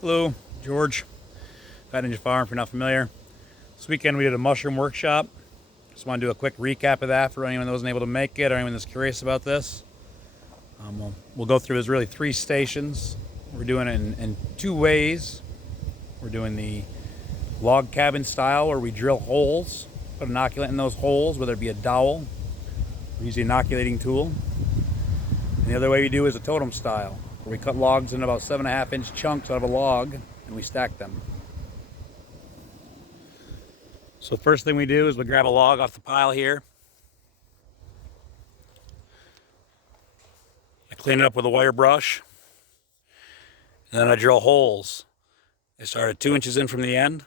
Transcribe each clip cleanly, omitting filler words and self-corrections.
Hello, George, Fat Ninja Farm, if you're not familiar. This weekend we did a mushroom workshop. Just want to do a quick recap of that for anyone that wasn't able to make it or anyone that's curious about this. We'll go through, there's really 3 stations. We're doing it in 2 ways. We're doing the log cabin style where we drill holes, put inoculant in those holes, whether it be a dowel or use the inoculating tool. And the other way we do is a totem style, where we cut logs in about 7.5-inch chunks out of a log and we stack them. So the first thing we do is we grab a log off the pile here. I clean it up with a wire brush. And then I drill holes. I start at 2 inches in from the end.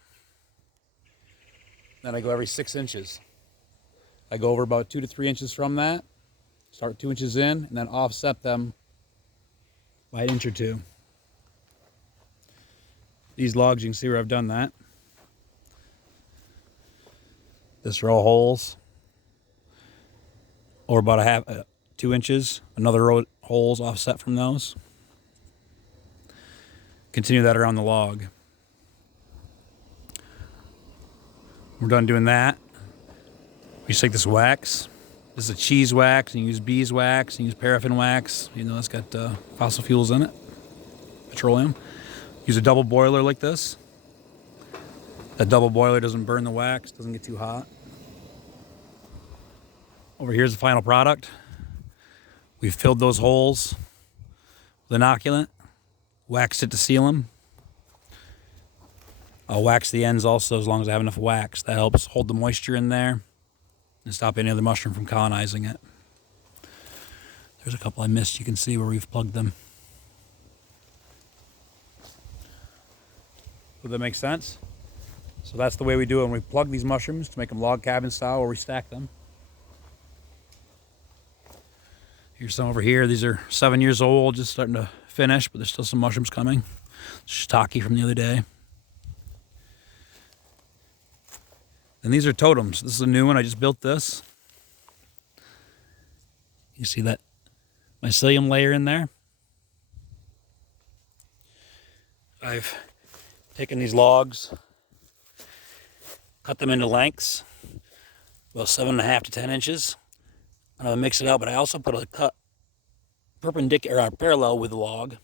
Then I go every 6 inches. I go over about 2 to 3 inches from that. Start 2 inches in and then offset them by 1 inch or 2. These logs, you can see where I've done that. This row of holes over about 2 inches. Another row of holes offset from those. Continue that around the log. We're done doing that. We just take this wax. This is a cheese wax, and you use beeswax, and you use paraffin wax. You know, it's got fossil fuels in it, petroleum. Use a double boiler like this. That double boiler doesn't burn the wax, doesn't get too hot. Over here's the final product. We've filled those holes with inoculant, waxed it to seal them. I'll wax the ends also as long as I have enough wax. That helps hold the moisture in there and stop any other mushroom from colonizing it. There's a couple I missed. You can see where we've plugged them. Would that make sense? So that's the way we do it when we plug these mushrooms to make them log cabin style where we stack them. Here's some over here. These are 7 years old, just starting to finish, but there's still some mushrooms coming. Shiitake from the other day. And these are totems. This is a new one. I just built this. You see that mycelium layer in there? I've taken these logs, cut them into lengths, about 7.5 to 10 inches. I'm going to mix it out, but I also put a cut perpendicular or parallel with the log,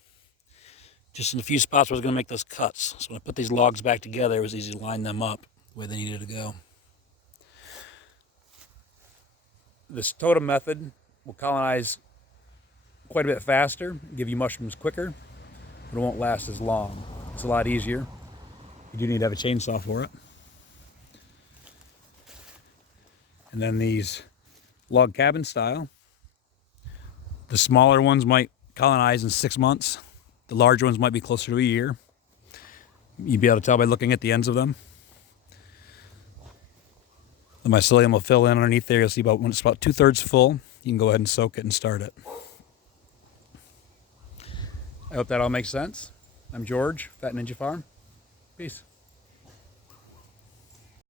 just in a few spots where I was going to make those cuts. So when I put these logs back together, it was easy to line them up the way they needed to go. This totem method will colonize quite a bit faster, give you mushrooms quicker, but it won't last as long. It's a lot easier. You do need to have a chainsaw for it. And then these log cabin style, the smaller ones might colonize in 6 months. The larger ones might be closer to a year. You'd be able to tell by looking at the ends of them. The mycelium will fill in underneath there. You'll see when it's about 2/3 full, you can go ahead and soak it and start it. I hope that all makes sense. I'm George, Fat Ninja Farm. Peace.